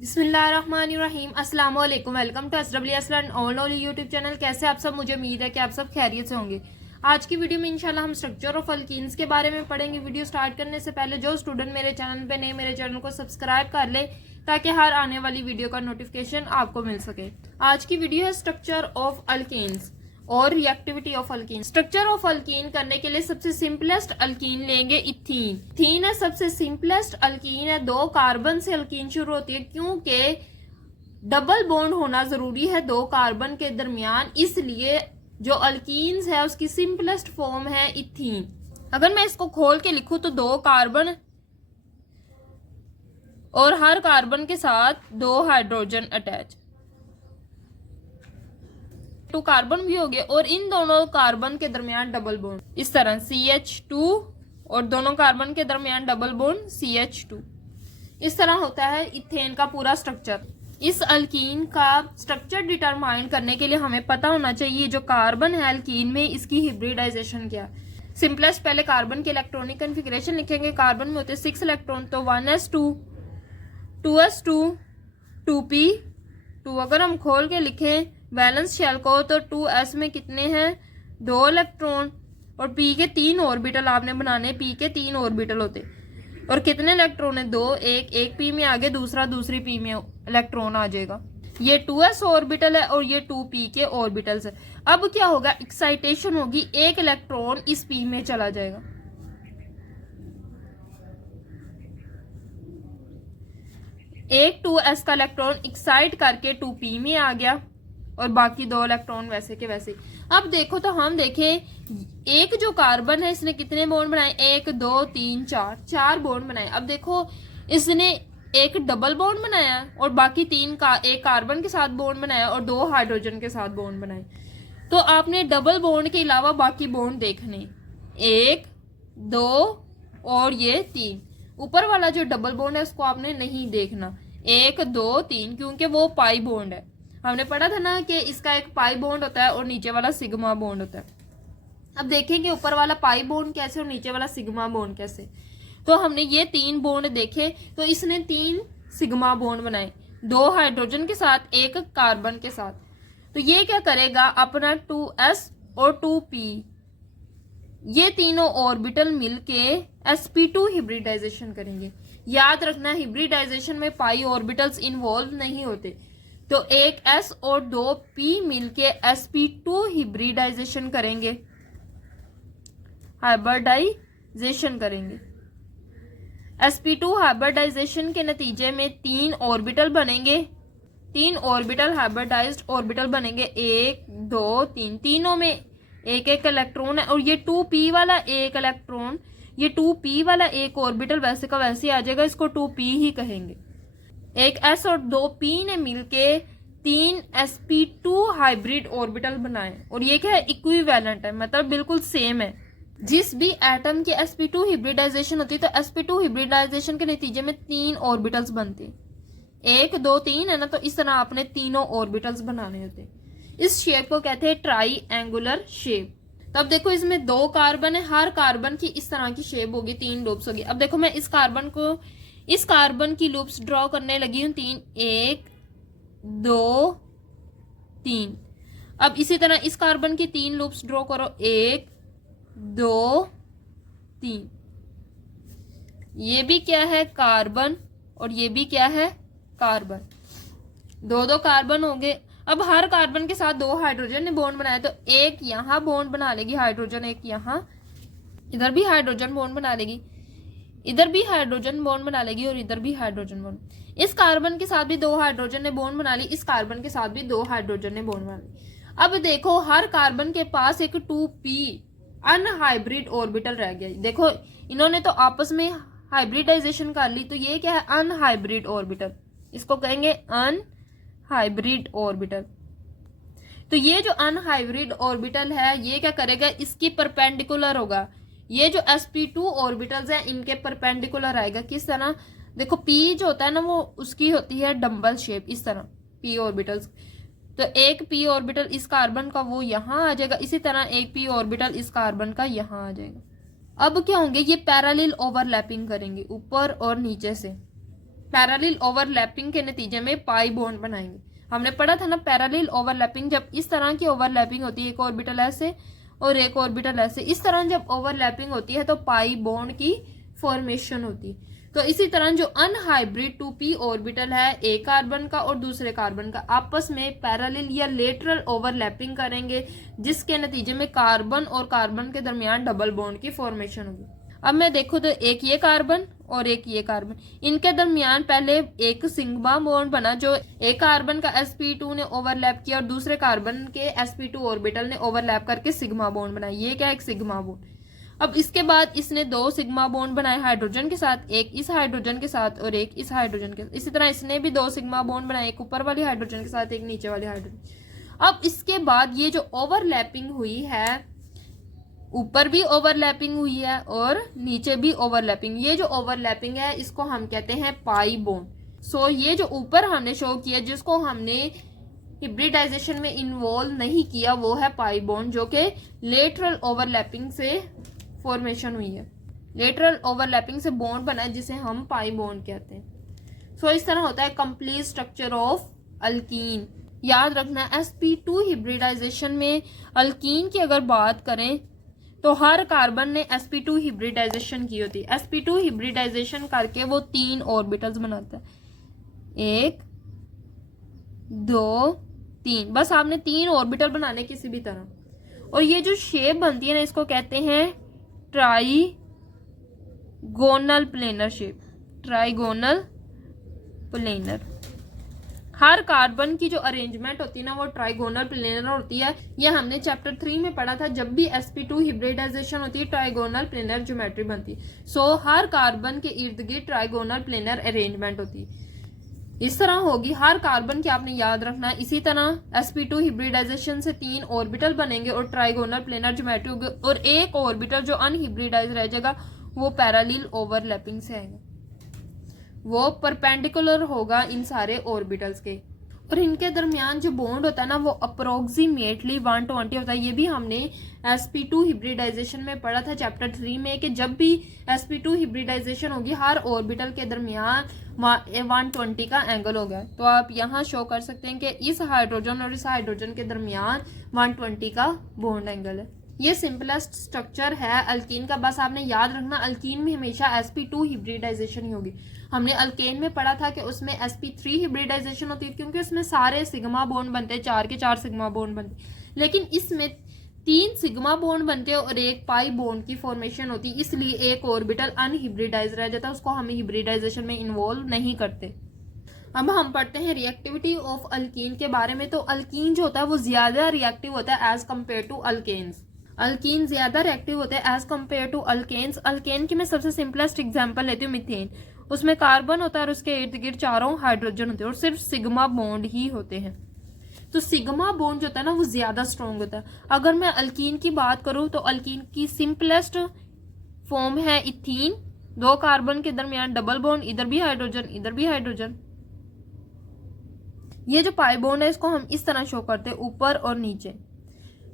बिस्मिल्लाहिर्रहमानिर्रहीम अस्सलाम वालेकुम। Welcome to SWS learn only YouTube channel. कैसे आप सब? मुझे उम्मीद है कि आप सब खैरियत से होंगे। आज की वीडियो में इंशाल्लाह हम स्ट्रक्चर ऑफ अल्कीन्स के बारे में पढ़ेंगे। वीडियो स्टार्ट करने से पहले जो स्टूडेंट मेरे चैनल पे नए, मेरे चैनल को सब्सक्राइब कर ले ताकि हर आने वाली वीडियो का नोटिफिकेशन आपको मिल सके। आज की वीडियो है स्ट्रक्चर ऑफ अल्कीन्स और reactivity of alkyne. Structure of alkyne करने के लिए सबसे सिंपलेस्ट अल्कीन लेंगे इथीन। इथीन है सबसे सिंपलेस्ट अल्कीन है। 2 कार्बन से अल्कीन शुरू होती है क्योंकि डबल बॉन्ड होना जरूरी है 2 कार्बन के दरमियान, इसलिए जो अल्कीन्स है उसकी सिंपलेस्ट फॉर्म है इथीन। अगर मैं इसको खोल के लिखूं तो 2 कार्बन और हर कार्बन के साथ 2 हाइड्रोजन अटैच, 2 कार्बन भी हो गए और इन दोनों कार्बन के दरमियान डबल बॉन्ड इस तरह CH2 और दोनों कार्बन के दरमियान डबल बॉन्ड CH2। इस तरह होता है इथेन का पूरा स्ट्रक्चर। इस अल्कीन का स्ट्रक्चर डिटरमाइन करने के लिए हमें पता होना चाहिए जो कार्बन है अल्कीन में इसकी हिब्रिडाइजेशन क्या। सिंपलेस्ट पहले कार्बन की इलेक्ट्रॉनिक कॉन्फ़िगरेशन लिखेंगे। कार्बन में होते हैं 6 इलेक्ट्रॉन, तो 1s2 2s2 2p2। अगर हम खोल के लिखें वैलेंस शेल को तो 2s में कितने हैं 2 इलेक्ट्रॉन और p के 3 ऑर्बिटल आपने बनाने। p के 3 ऑर्बिटल होते और कितने इलेक्ट्रॉन है 2, एक p में आगे दूसरा दूसरी p में इलेक्ट्रॉन आ जाएगा। ये 2s ऑर्बिटल है और ये 2p के ऑर्बिटल्स है। अब क्या होगा, एक्साइटेशन होगी, एक इलेक्ट्रॉन इस p में चला जाएगा। एक 2s का इलेक्ट्रॉन एक्साइट करके 2p में आ गया और बाकी 2 इलेक्ट्रॉन वैसे के वैसे। अब देखो तो हम देखें एक जो कार्बन है इसने कितने बॉन्ड बनाए, 1 2 3 4 बॉन्ड बनाए। अब देखो इसने एक डबल बॉन्ड बनाया और बाकी 3 का एक कार्बन के साथ बॉन्ड बनाया और 2 हाइड्रोजन के साथ बॉन्ड बनाए। तो आपने डबल बॉन्ड के अलावा बाकी बॉन्ड देखने, 1 2 और ये 3। ऊपर वाला जो डबल बॉन्ड है उसको आपने नहीं देखना, 1 2 3, क्योंकि वो पाई बॉन्ड है। हमने पढ़ा था ना कि इसका एक पाई बॉन्ड होता है और नीचे वाला सिग्मा बॉन्ड होता है। अब देखेंगे ऊपर वाला पाई बॉन्ड कैसे और नीचे वाला सिग्मा बॉन्ड कैसे। तो हमने ये 3 बॉन्ड देखे, तो इसने 3 सिग्मा बॉन्ड बनाए, 2 हाइड्रोजन के साथ 1 कार्बन के साथ। तो ये क्या करेगा, अपना 2s और 2p ये तीनों ऑर्बिटल मिलके sp2 हिब्रिडाइजेशन करेंगे। याद रखना हिब्रिडाइजेशन में पाई ऑर्बिटल्स इन्वॉल्व नहीं होते। तो एक s और 2 p मिलके sp2 हिब्रिडाइजेशन करेंगे, हाइब्रिडाइजेशन करेंगे। sp2 हाइब्रिडाइजेशन के नतीजे में 3 ऑर्बिटल बनेंगे, 3 ऑर्बिटल हाइब्रिडाइज्ड ऑर्बिटल बनेंगे, 1 2 3। तीनों में एक एक इलेक्ट्रॉन है और ये 2p वाला एक इलेक्ट्रॉन, ये 2p वाला एक ऑर्बिटल वैसे का वैसे आ जाएगा, इसको 2p ही कहेंगे। एक s और 2 p ने मिलके 3 sp2 हाइब्रिड ऑर्बिटल बनाए और ये क्या है, इक्विवेलेंट है, मतलब बिल्कुल सेम है। जिस भी एटम की sp2 हिब्रिडाइजेशन होती है तो sp2 हिब्रिडाइजेशन के नतीजे में 3 ऑर्बिटल्स बनते हैं, 1 2 3 है ना। तो इस तरह आपने तीनों ऑर्बिटल्स बनाने होते हैं। इस शेप को कहते हैं ट्राई एंगुलर शेप। तब देखो इसमें 2 कार्बन है, हर कार्बन की इस तरह की शेप होगी, 3 लूप्स होगी। अब देखो मैं इस कार्बन की लूप्स ड्रॉ करने लगी हूं, 3 1 2 3। अब इसी तरह इस कार्बन की 3 लूप्स ड्रॉ करो, 1 2 3। ये भी क्या है, कार्बन, और ये भी क्या है, कार्बन। 2 कार्बन हो गए। अब हर कार्बन के साथ 2 हाइड्रोजन ने बॉन्ड बनाया, तो एक यहां बॉन्ड बना लेगी हाइड्रोजन, एक यहां, इधर भी हाइड्रोजन बॉन्ड बना लेगी, इधर भी हाइड्रोजन बॉन्ड बना लेगी और इधर भी हाइड्रोजन बॉन्ड। इस कार्बन के साथ भी 2 हाइड्रोजन ने बॉन्ड बना ली, इस कार्बन के साथ भी 2 हाइड्रोजन ने बॉन्ड बना ली। अब देखो हर कार्बन के पास एक 2p अनहाइब्रिड ऑर्बिटल रह गया। देखो इन्होंने तो आपस में हाइब्रिडाइजेशन कर ली, तो ये क्या है, अनहाइब्रिड ऑर्बिटल, इसको कहेंगे अनहाइब्रिड ऑर्बिटल। तो ये जो अनहाइब्रिड ऑर्बिटल है ये क्या करेगा, इसकी परपेंडिकुलर होगा। ये जो sp2 ऑर्बिटल्स है इनके परपेंडिकुलर आएगा। किस तरह, देखो p जो होता है ना वो उसकी होती है डम्बल शेप, इस तरह p ऑर्बिटल्स। तो एक p ऑर्बिटल इस कार्बन का वो यहां आ जाएगा, इसी तरह एक p ऑर्बिटल इस कार्बन का यहां आ जाएगा। अब क्या होंगे, ये पैरेलल ओवरलैपिंग करेंगे ऊपर और नीचे से। पैरेलल ओवरलैपिंग के नतीजे में पाई बॉन्ड बनाएंगे। हमने पढ़ा था ना पैरेलल ओवरलैपिंग, जब इस तरह की ओवरलैपिंग होती है, एक ऑर्बिटल ऐसे और एक ऑर्बिटल ऐसे, इस तरह जब ओवरलैपिंग होती है तो पाई बॉन्ड की फॉर्मेशन होती है। तो इसी तरह जो अनहाइब्रिड 2p ऑर्बिटल है एक कार्बन का और दूसरे कार्बन का, आपस में पैरेलल या लेटरल ओवरलैपिंग करेंगे, जिसके नतीजे में कार्बन और कार्बन के दरमियान डबल बॉन्ड की फॉर्मेशन होगी। अब मैं देखूं तो एक ये कार्बन और एक ये कार्बन, इनके दरमियान पहले एक सिग्मा बॉन्ड बना, जो एक कार्बन का sp2 ने ओवरलैप किया और दूसरे कार्बन के sp2 ऑर्बिटल ने ओवरलैप करके सिग्मा बॉन्ड बनाया। ये क्या है, एक सिग्मा बॉन्ड। अब इसके बाद इसने दो सिग्मा बॉन्ड बनाए हाइड्रोजन के साथ, एक इस हाइड्रोजन के साथ और एक इस हाइड्रोजन के साथ। इसी तरह इसने भी दो सिग्मा बॉन्ड बनाए, एक ऊपर वाली हाइड्रोजन के साथ, एक नीचे वाली हाइड्रोजन। अब इसके बाद ये जो ओवरलैपिंग हुई है, ऊपर भी ओवरलैपिंग हुई है और नीचे भी ओवरलैपिंग, ये जो ओवरलैपिंग है इसको हम कहते हैं पाई बॉन्ड। सो ये जो ऊपर हमने शो किया, जिसको हमने हिब्रिडाइजेशन में इन्वॉल्व नहीं किया, वो है पाई बॉन्ड, जो कि लेटरल ओवरलैपिंग से फॉर्मेशन हुई है। लेटरल ओवरलैपिंग से बॉन्ड बना है, जिसे हम पाई बॉन्ड कहते हैं। सो इस तरह होता है कंप्लीट स्ट्रक्चर ऑफ अल्कीन। याद रखना sp2 हिब्रिडाइजेशन में अल्कीन की अगर बात करें तो हर कार्बन ने sp2 हिब्रिडाइजेशन की होती है। sp2 हिब्रिडाइजेशन करके वो 3 ऑर्बिटल्स बनाता है, 1 2 3, बस आपने 3 ऑर्बिटल बनाने किसी भी तरह। और ये जो शेप बनती है ना, इसको कहते हैं trigonal planar shape, trigonal planar. हर कार्बन की जो अरेंजमेंट होती है ना, वो ट्राइगोनल प्लेनर होती है। ये हमने चैप्टर 3 में पढ़ा था, जब भी sp2 हिब्रिडाइजेशन होती है ट्राइगोनल प्लेनर ज्योमेट्री बनती है। सो हर कार्बन के इर्द गिर्द ट्राइगोनल प्लेनर अरेंजमेंट होती है, इस तरह होगी हर कार्बन की, आपने याद रखना है। इसी तरह sp2 हिब्रिडाइजेशन से 3 ऑर्बिटल बनेंगे और ट्राइगोनल प्लेनर ज्योमेट्री होगी, और एक ऑर्बिटल जो अनहिब्रिडाइज रह जाएगा वो पैरेलल ओवरलैपिंग से आएगा, वो परपेंडिकुलर होगा इन सारे ऑर्बिटल्स के। और इनके दरमियान जो बॉन्ड होता है ना, वो अप्रोक्सीमेटली 120 होता है। ये भी हमने sp2 हिब्रिडाइजेशन में पढ़ा था चैप्टर 3 में, कि जब भी sp2 हिब्रिडाइजेशन होगी हर ऑर्बिटल के दरमियान 120 का एंगल होगा। तो आप यहाँ शो कर सकते हैं कि इस हाइड्रोजन और इस हाइड्रोजन के दरमियान 120 का बॉन्ड एंगल है। ये सिंपलेस्ट स्ट्रक्चर है अल्कीन का। बस आपने याद रखना अल्कीन में हमेशा sp2 हिब्रिडाइजेशन ही होगी। हमने अल्केन में पढ़ा था कि उसमें sp3 हिब्रिडाइजेशन होती है, क्योंकि उसमें सारे सिग्मा बॉन्ड बनते हैं, 4 के 4 सिग्मा बॉन्ड बनते हैं। लेकिन इसमें 3 सिग्मा बॉन्ड बनते हैं और एक पाई बॉन्ड की फॉर्मेशन होती है, इसलिए एक ऑर्बिटल अनहिब्रिडाइज रह जाता है, उसको हम हिब्रिडाइजेशन में इन्वॉल्व नहीं करते। अब हम पढ़ते हैं रिएक्टिविटी ऑफ अल्कीन के बारे में। तो अल्कीन जो होता है वो ज्यादा रिएक्टिव होता है as compare to alkanes. Alkene ज्यादा रिएक्टिव होते हैं as compare to alkanes. Alkane की मैं सबसे सिंपलेस्ट एग्जांपल लेती हूँ, मीथेन। उसमें कार्बन होता है और उसके इर्द गिर्द चारों हाइड्रोजन होते हैं और सिर्फ सिग्मा बॉन्ड ही होते हैं। तो सिग्मा बॉन्ड जो होता है ना, वो ज्यादा स्ट्रॉन्ग होता है। अगर मैं अल्कीन की बात करूं तो अल्कीन की सिंपलेस्ट फॉर्म है इथीन, 2 कार्बन के दरमियान डबल बॉन्ड, इधर भी हाइड्रोजन इधर भी हाइड्रोजन। ये जो पाई बॉन्ड है इसको हम इस तरह शो करते हैं, ऊपर और नीचे।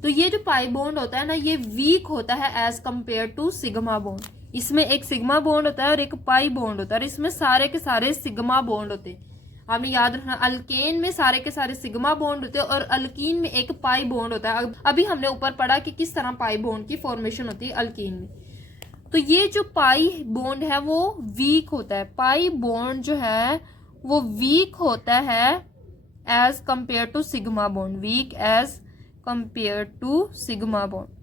तो ये जो पाई बॉन्ड होता है ना, ये वीक होता है as compare to sigma bond. इसमें एक सिग्मा बॉन्ड होता है और एक पाई बॉन्ड होता है, और इसमें सारे के सारे सिग्मा बॉन्ड होते हैं। आपने याद रखना अल्केन में सारे के सारे सिग्मा बॉन्ड होते हैं और अल्कीन में एक पाई बॉन्ड होता है। अभी हमने ऊपर पढ़ा कि किस तरह पाई बॉन्ड की फॉर्मेशन होती है अल्कीन में। तो ये जो पाई बॉन्ड है वो वीक होता है। पाई बॉन्ड जो है वो वीक होता है as compare to sigma bond, weak as compare to sigma bond.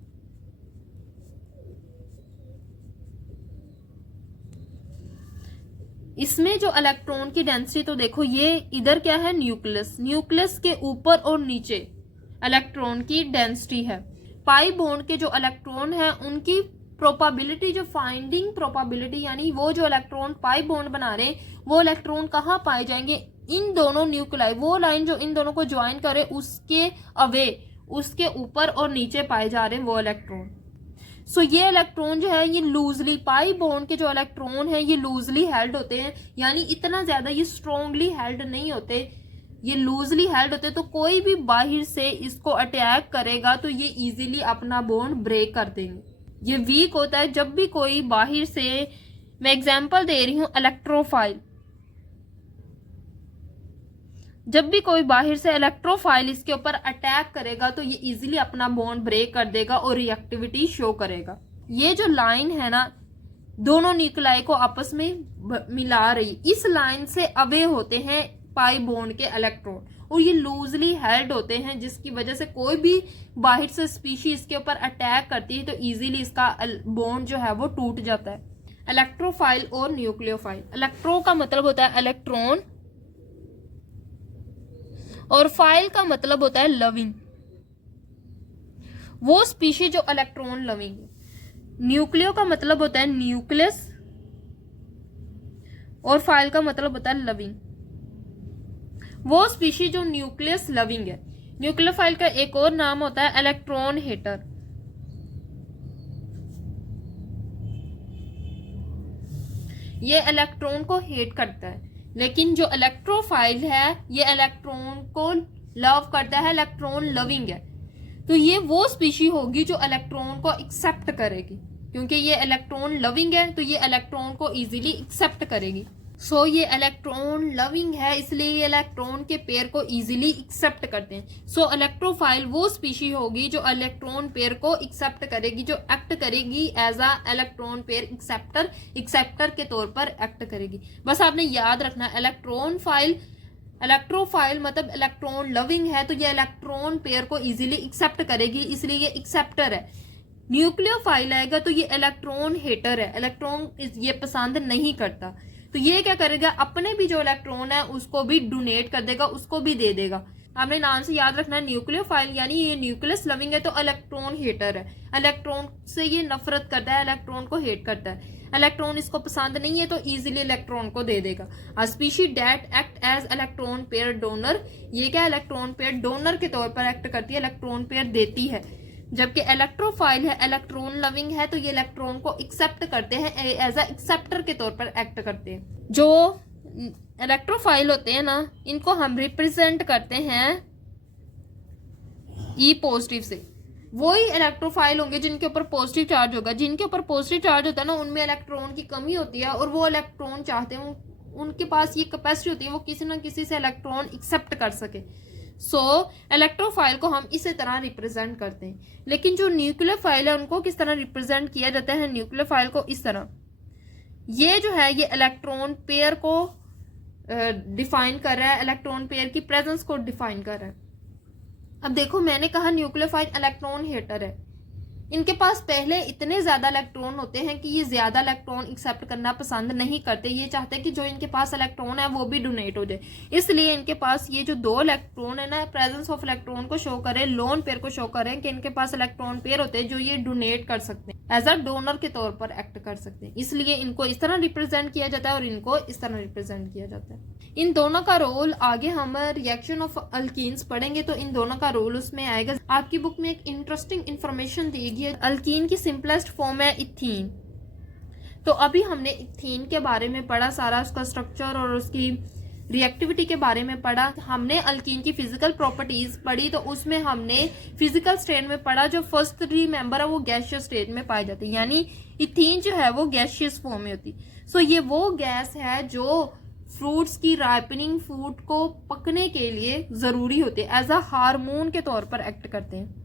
इसमें जो इलेक्ट्रॉन की डेंसिटी, तो देखो ये इधर क्या है, न्यूक्लियस। न्यूक्लियस के ऊपर और नीचे इलेक्ट्रॉन की डेंसिटी है। पाई बॉन्ड के जो इलेक्ट्रॉन है उनकी प्रोबेबिलिटी, जो फाइंडिंग प्रोबेबिलिटी, यानी वो जो इलेक्ट्रॉन पाई बॉन्ड बना रहे वो इलेक्ट्रॉन कहाँ पाए जाएंगे, इन दोनों न्यूक्लियाई, वो लाइन जो इन दोनों को ज्वाइन करे उसके अवे, उसके ऊपर और नीचे पाए जा रहे हैं वो इलेक्ट्रॉन। सो ये इलेक्ट्रॉन जो है ये लूजली, पाई बॉन्ड के जो इलेक्ट्रॉन है ये लूजली हेल्ड होते हैं, यानी इतना ज्यादा ये स्ट्रॉन्गली हेल्ड नहीं होते, ये लूजली हेल्ड होते। तो कोई भी बाहर से इसको अटैक करेगा तो ये इजीली अपना बॉन्ड ब्रेक कर देंगे। ये वीक होता है जब भी कोई बाहर से, मैं एग्जांपल दे रही हूँ इलेक्ट्रोफाइल, जब भी कोई बाहर से इलेक्ट्रोफाइल इसके ऊपर अटैक करेगा तो ये इजीली अपना बॉन्ड ब्रेक कर देगा और रिएक्टिविटी शो करेगा। ये जो लाइन है ना दोनों न्यूक्लियाई को आपस में मिला रही, इस लाइन से अवे होते हैं पाई बॉन्ड के इलेक्ट्रॉन और ये लूजली हेल्ड होते हैं, जिसकी वजह से कोई भी बाहर से स्पीशीज इसके ऊपर अटैक करती है तो इजीली इसका बॉन्ड जो है वो टूट जाता है। इलेक्ट्रोफाइल और न्यूक्लियोफाइल। इलेक्ट्रो का मतलब होता है इलेक्ट्रॉन और फाइल का मतलब होता है लविंग, वो स्पीशीज जो इलेक्ट्रॉन लविंग है। न्यूक्लियो का मतलब होता है न्यूक्लियस और फाइल का मतलब होता है लविंग, वो स्पीशीज जो न्यूक्लियस लविंग है। न्यूक्लियोफाइल का एक और नाम होता है इलेक्ट्रॉन हेटर। ये इलेक्ट्रॉन को हेट करता है, लेकिन जो इलेक्ट्रोफाइल है ये इलेक्ट्रॉन को लव करता है, इलेक्ट्रॉन लविंग है। तो ये वो स्पीशी होगी जो इलेक्ट्रॉन को एक्सेप्ट करेगी, क्योंकि ये इलेक्ट्रॉन लविंग है तो ये इलेक्ट्रॉन को इजीली एक्सेप्ट करेगी। सो ये इलेक्ट्रॉन लविंग है इसलिए ये इलेक्ट्रॉन के पेयर को इजीली एक्सेप्ट करते हैं। सो इलेक्ट्रोफाइल वो स्पीशी होगी जो इलेक्ट्रॉन पेयर को एक्सेप्ट करेगी, जो एक्ट करेगी as a electron pair acceptor, acceptor के तौर पर एक्ट करेगी। बस आपने याद रखना इलेक्ट्रोफाइल मतलब इलेक्ट्रॉन लविंग है तो ये इलेक्ट्रॉन पेयर को इजीली एक्सेप्ट करेगी, इसलिए ये एक्सेप्टर है। न्यूक्लियोफाइल आएगा तो ये इलेक्ट्रॉन हेटर है, इलेक्ट्रॉन ये पसंद नहीं करता, तो ये क्या करेगा अपने भी जो इलेक्ट्रॉन है उसको भी डोनेट कर देगा, उसको भी दे देगा। आपने नाम से याद रखना है न्यूक्लियोफाइल यानी ये न्यूक्लियस लविंग है तो इलेक्ट्रॉन हेटर है, इलेक्ट्रॉन से ये नफरत करता है, इलेक्ट्रॉन को हेट करता है। इलेक्ट्रॉन इसको पसंद नहीं है तो इजीली इलेक्ट्रॉन को दे देगा। A species that act as electron pair donor, ये क्या इलेक्ट्रॉन पेयर डोनर के तौर पर एक्ट करती है, इलेक्ट्रॉन पेयर देती है। जबकि इलेक्ट्रोफाइल है इलेक्ट्रॉन लविंग है तो ये इलेक्ट्रॉन को एक्सेप्ट करते हैं, एज अ एक्सेप्टर के तौर पर एक्ट करते हैं। जो इलेक्ट्रोफाइल होते हैं ना इनको हम रिप्रेजेंट करते हैं ई पॉजिटिव से। वही इलेक्ट्रोफाइल होंगे जिनके ऊपर पॉजिटिव चार्ज होगा, जिनके ऊपर पॉजिटिव चार्ज होता है ना उनमें इलेक्ट्रॉन की कमी होती है और वो इलेक्ट्रॉन चाहते हैं, उनके पास ये कैपेसिटी होती है वो किसी ना किसी से इलेक्ट्रॉन एक्सेप्ट कर सके। सो इलेक्ट्रोफाइल को हम इसी तरह रिप्रेजेंट करते हैं। लेकिन जो न्यूक्लियोफाइल है उनको किस तरह रिप्रेजेंट किया जाता है, न्यूक्लियोफाइल को इस तरह, ये जो है ये इलेक्ट्रॉन पेयर को डिफाइन कर रहा है, इलेक्ट्रॉन पेयर की प्रेजेंस को डिफाइन कर रहा है। अब देखो मैंने कहा न्यूक्लियोफाइल इलेक्ट्रॉन हेटर है, इनके पास पहले इतने ज्यादा इलेक्ट्रॉन होते हैं कि ये ज्यादा इलेक्ट्रॉन एक्सेप्ट करना पसंद नहीं करते, ये चाहते हैं कि जो इनके पास इलेक्ट्रॉन है वो भी डोनेट हो जाए। इसलिए इनके पास ये जो दो इलेक्ट्रॉन है ना प्रेजेंस ऑफ इलेक्ट्रॉन को शो करें, लोन पेयर को शो करें कि इनके पास इलेक्ट्रॉन पेयर होते हैं जो ये डोनेट कर सकते हैं, एज अ डोनर के तौर पर एक्ट कर सकते हैं। इसलिए इनको इस तरह रिप्रेजेंट किया जाता है और इनको इस तरह रिप्रेजेंट किया जाता है। इन दोनों का रोल आगे हम रिएक्शन ऑफ अल्कीन्स पढ़ेंगे तो इन दोनों का रोल उसमें आएगा। आपकी बुक में एक इंटरेस्टिंग इंफॉर्मेशन दी गई है, अल्कीन की सिंपलेस्ट फॉर्म है इथीन। तो अभी हमने इथीन के बारे में पढ़ा, सारा उसका स्ट्रक्चर और उसकी रिएक्टिविटी के बारे में पढ़ा। हमने अल्कीन की फिजिकल प्रॉपर्टीज पढ़ी तो उसमें हमने फिजिकल स्टेट में पढ़ा जो फर्स्ट 3 मेंबर है वो गैसियस स्टेट में पाए जाते हैं, यानी इथीन जो है वो गैसियस फॉर्म में होती। सो ये वो गैस है जो फ्रूट्स की राइपनिंग, फ्रूट को पकने के लिए जरूरी होते हैं, एज अ हार्मोन के तौर पर एक्ट करते हैं,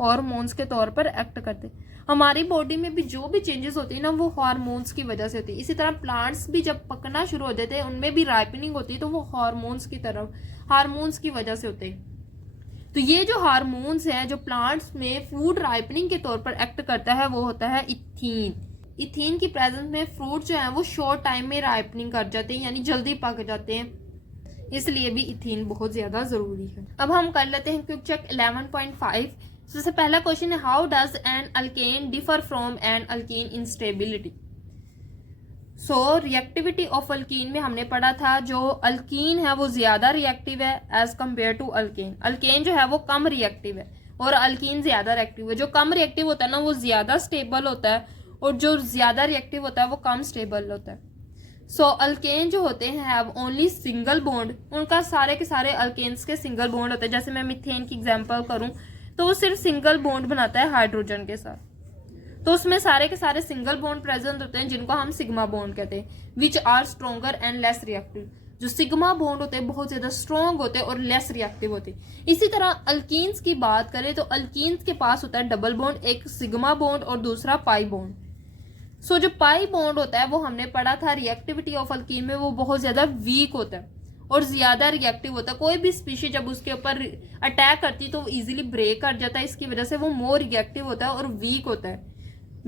हार्मोन्स के तौर पर एक्ट करते हैं। हमारी बॉडी में भी जो भी चेंजेस होती है ना वो हार्मोन्स की वजह से होती है। इसी तरह प्लांट्स भी जब पकना शुरू हो जाते हैं उनमें भी राइपनिंग होती है तो वो हार्मोन्स की तरफ, हार्मोन्स की वजह से होते हैं। तो ये जो हार्मोन्स है जो प्लांट्स में फूड राइपनिंग के तौर पर एक्ट करता है वो होता है इथीन। इथीन की प्रेजेंस में फ्रूट जो है वो शॉर्ट टाइम में राइपनिंग कर जाते हैं, यानी जल्दी पक जाते हैं, इसलिए भी इथीन बहुत ज्यादा जरूरी है। अब हम कर लेते हैं क्विक चेक 11.5। सबसे पहला क्वेश्चन है how does an alkane differ from an alkene in stability. So reactivity of alkene में हमने पढ़ा था जो अल्कीन है वो ज्यादा रिएक्टिव है as compare to alkane. Alkane जो है वो कम रिएक्टिव है और अल्कीन ज्यादा रिएक्टिव है। जो कम रिएक्टिव होता है ना वो ज्यादा स्टेबल होता है और जो ज्यादा रिएक्टिव होता है वो कम स्टेबल होता है। सो अल्केन जो होते हैं हैव ओनली सिंगल बॉन्ड, उनका सारे के सारे अल्केन्स के सिंगल बॉन्ड होते हैं। जैसे मैं मीथेन की एग्जांपल करूं तो वो सिर्फ सिंगल बॉन्ड बनाता है हाइड्रोजन के साथ, तो उसमें सारे के सारे सिंगल बॉन्ड प्रेजेंट होते हैं जिनको हम सिग्मा बॉन्ड कहते हैं, which are stronger and less reactive. जो सिग्मा बॉन्ड होते हैं बहुत ज़्यादा स्ट्रॉन्ग होते हैं और लेस रिएक्टिव होते हैं। इसी तरह अल्कीन्स की बात करें तो अल्कीन्स के पास होता है डबल बॉन्ड, एक सिग्मा बॉन्ड और दूसरा पाई बॉन्ड। सो जो पाई बॉन्ड होता है वो हमने पढ़ा था रिएक्टिविटी ऑफ अल्कीन में, वो बहुत ज़्यादा वीक होता है और ज़्यादा रिएक्टिव होता है। कोई भी स्पीशीज जब उसके ऊपर अटैक करती है तो वो इजीली ब्रेक कर जाता है, इसकी वजह से वो मोर रिएक्टिव होता है और वीक होता है,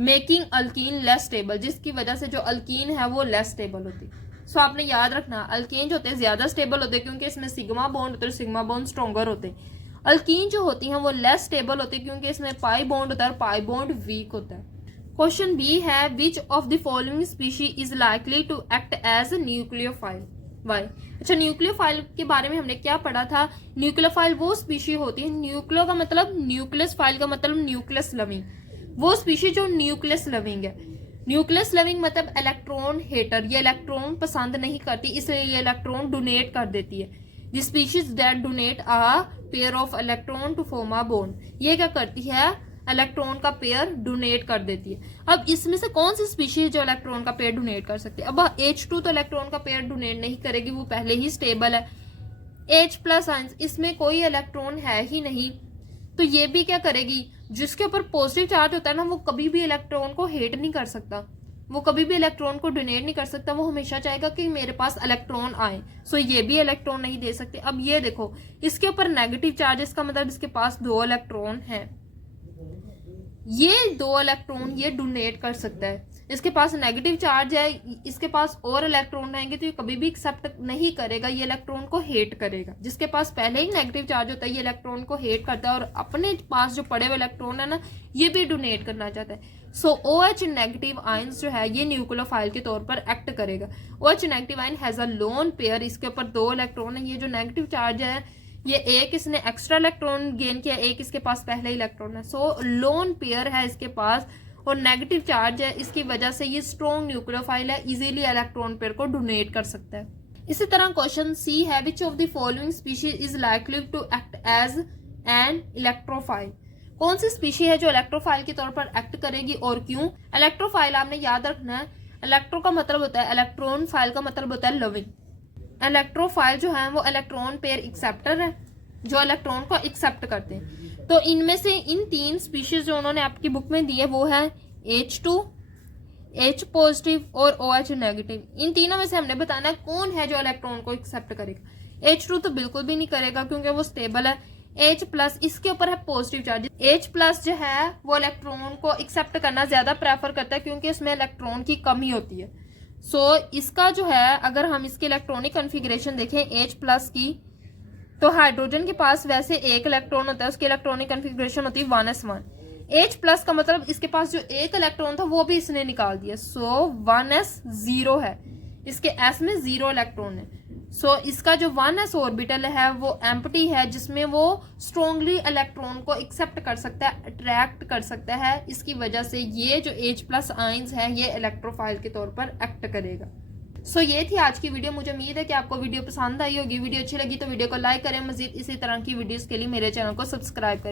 मेकिंग अल्कीन लेस स्टेबल, जिसकी वजह से जो अल्कीन है वो लेस स्टेबल होती है। सो आपने याद रखना अल्कीन जो होते हैं ज्यादा स्टेबल होते हैं क्योंकि इसमें सिग्मा बॉन्ड होते हैं, सिग्मा बॉन्ड स्ट्रॉन्गर होते हैं। अल्कीन जो होती हैं वो लेस स्टेबल होती है क्योंकि इसमें पाई बॉन्ड होता है और पाई बॉन्ड वीक होता है। क्वेश्चन बी है which of the following species is likely to act as nucleophile. Why? अच्छा, न्यूक्लियोफाइल के बारे में हमने क्या पढ़ा था? न्यूक्लियोफाइल वो स्पीशी होती है, न्यूक्लियो का मतलब न्यूक्लियस, फाइल का मतलब न्यूक्लियस लविंग, वो स्पीशी जो न्यूक्लियस लविंग है। न्यूक्लियस लविंग मतलब इलेक्ट्रॉन हेटर, ये इलेक्ट्रॉन पसंद नहीं करती इसलिए ये इलेक्ट्रॉन डोनेट कर देती है। The species that donate a pair of electron to form a bond, ये क्या करती है? इलेक्ट्रॉन का पेयर डोनेट कर देती है। अब इसमें से कौन सी स्पीशीज जो इलेक्ट्रॉन का पेयर डोनेट कर सकती है? अब H2 तो इलेक्ट्रॉन का पेयर डोनेट नहीं करेगी, वो पहले ही स्टेबल है। H+ आयंस, इसमें कोई इलेक्ट्रॉन है ही नहीं, तो ये भी क्या करेगी? जिसके ऊपर पॉजिटिव चार्ज होता है ना वो कभी भी इलेक्ट्रॉन को हेट नहीं कर सकता, वो कभी भी इलेक्ट्रॉन को डोनेट नहीं कर सकता, वो हमेशा चाहेगा कि मेरे पास इलेक्ट्रॉन आए। सो ये भी इलेक्ट्रॉन नहीं दे सकते। अब ये देखो इसके ऊपर नेगेटिव चार्ज, इसका मतलब इसके पास 2 इलेक्ट्रॉन है, ये 2 इलेक्ट्रॉन ये डोनेट कर सकता है। इसके पास नेगेटिव चार्ज है, इसके पास और इलेक्ट्रॉन रहेंगे तो ये कभी भी एक्सेप्ट नहीं करेगा, ये इलेक्ट्रॉन को हेट करेगा। जिसके पास पहले ही नेगेटिव चार्ज होता है ये इलेक्ट्रॉन को हेट करता है और अपने पास जो पड़े हुए इलेक्ट्रॉन है ना ये भी डोनेट करना चाहता है। सो OH नेगेटिव आयंस जो है ये न्यूक्लियोफाइल के तौर पर एक्ट करेगा। OH negative ion has a lone pair, इसके ऊपर 2 इलेक्ट्रॉन है। ये जो नेगेटिव चार्ज है ये एक इसने एक्स्ट्रा इलेक्ट्रॉन गेन किया, एक इसके पास पहले इलेक्ट्रॉन है। सो लोन पेयर है इसके पास और नेगेटिव चार्ज है, इसकी वजह से ये स्ट्रॉन्ग न्यूक्लियोफाइल है, इजीली इलेक्ट्रॉन पेयर को डोनेट कर सकता है। इसी तरह क्वेश्चन सी है which of the following species is likely to act as an electrophile. कौन सी स्पीशी है जो इलेक्ट्रोफाइल के तौर पर एक्ट करेगी और क्यों? इलेक्ट्रोफाइल आपने याद रखना है, इलेक्ट्रो का मतलब होता है इलेक्ट्रॉन, फाइल का मतलब होता है लविंग। इलेक्ट्रोफाइल जो है वो इलेक्ट्रॉन पेयर एक्सेप्टर है, जो इलेक्ट्रॉन को एक्सेप्ट करते हैं। तो इनमें से इन 3 स्पीशीज जो उन्होंने आपकी बुक में दी है वो है H2, H पॉजिटिव और OH नेगेटिव। इन तीनों में से हमने बताना है कौन है जो इलेक्ट्रॉन को एक्सेप्ट करेगा। H2 तो बिल्कुल भी नहीं करेगा क्योंकि वो स्टेबल है। H+ इसके ऊपर है पॉजिटिव चार्ज, H+ जो है वो इलेक्ट्रॉन को एक्सेप्ट करना ज्यादा प्रेफर करता है क्योंकि इसमें इलेक्ट्रॉन की कमी होती है। सो इसका जो है अगर हम इसकी इलेक्ट्रॉनिक कॉन्फ़िगरेशन देखें H+ की, तो हाइड्रोजन के पास वैसे 1 इलेक्ट्रॉन होता है, उसकी इलेक्ट्रॉनिक कॉन्फ़िगरेशन होती है 1s1। H+ का मतलब इसके पास जो 1 इलेक्ट्रॉन था वो भी इसने निकाल दिया, सो 1s 0 है, इसके s में 0 इलेक्ट्रॉन है। सो इसका जो 1s ऑर्बिटल है वो एम्प्टी है, जिसमें वो स्ट्रॉन्गली इलेक्ट्रॉन को एक्सेप्ट कर सकता है, अट्रैक्ट कर सकता है। इसकी वजह से ये जो H+ आयंस है ये इलेक्ट्रोफाइल के तौर पर एक्ट करेगा। सो ये थी आज की वीडियो। मुझे उम्मीद है कि आपको वीडियो पसंद आई होगी। वीडियो अच्छी लगी तो वीडियो को लाइक करें, मजीद इसी तरह की वीडियोस के लिए मेरे चैनल को सब्सक्राइब करें।